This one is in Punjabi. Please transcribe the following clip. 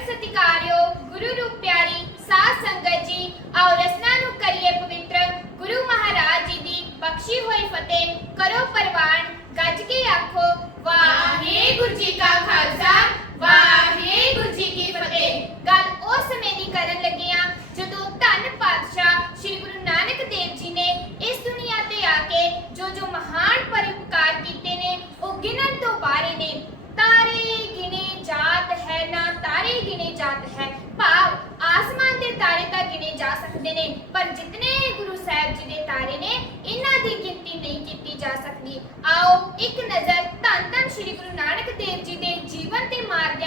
ਪਰਮ ਸਤਿਕਾਰਯੋਗ ਗੁਰੂ ਰੂਪ ਪਿਆਰੀ ਸਾਧ ਸੰਗਤ ਜੀ, ਆਓ ਰਸਨਾ ਨੂੰ ਕਰੀਏ ਪਵਿੱਤਰ। ਗੁਰੂ ਮਹਾਰਾਜ ਜੀ ਦੀ ਬਖਸ਼ੀ ਹੋਈ ਫਤਿਹ ਕਰੋ ਪ੍ਰਵਾਨ। ਗੱਜ ਕੇ ਆਖੋ, ਵਾਹਿਗੁਰੂ ਜੀ ਕਾ ਖਾਲਸਾ, ਵਾਹਿਗੁਰੂ ਜੀ ਕੀ ਫਤਿਹ। ਗੱਲ ਉਸ ਸਮੇਂ ਦੀ ਕਰਨ ਲੱਗੇ ਹਾਂ ਜਦੋਂ ਧੰਨ ਪਾਤਸ਼ਾਹ ਸ੍ਰੀ ਗੁਰੂ ਨਾਨਕ ਦੇਵ ਜੀ ਨੇ ਇਸ ਦੁਨੀਆ ਤੇ ਆ ਕੇ ਜੋ ਜੋ ਮਹਾਨ ਪਰਉਪਕਾਰ ਕੀਤੇ ਨੇ, ਉਹ ਗਿਣਨ ਤੋਂ ਬਾਰੇ ਨੇ। ਜਾਤ ਹੈ। ਭਾਵ ਆਸਮਾਨ ਦੇ ਤਾਰੇ ਤਾਂ ਗਿਣੇ ਜਾ ਸਕਦੇ ਨੇ, ਪਰ ਜਿਤਨੇ ਗੁਰੂ ਸਾਹਿਬ ਜੀ ਦੇ ਤਾਰੇ ਨੇ, ਇਹਨਾਂ ਦੀ ਗਿਣਤੀ ਨਹੀਂ ਕੀਤੀ ਜਾ ਸਕਦੀ। ਆਓ ਇੱਕ ਨਜ਼ਰ ਧੰਨ ਧੰਨ ਸ੍ਰੀ ਗੁਰੂ ਨਾਨਕ ਦੇਵ ਜੀ ਦੇ ਜੀਵਨ ਤੇ ਮਾਰਗ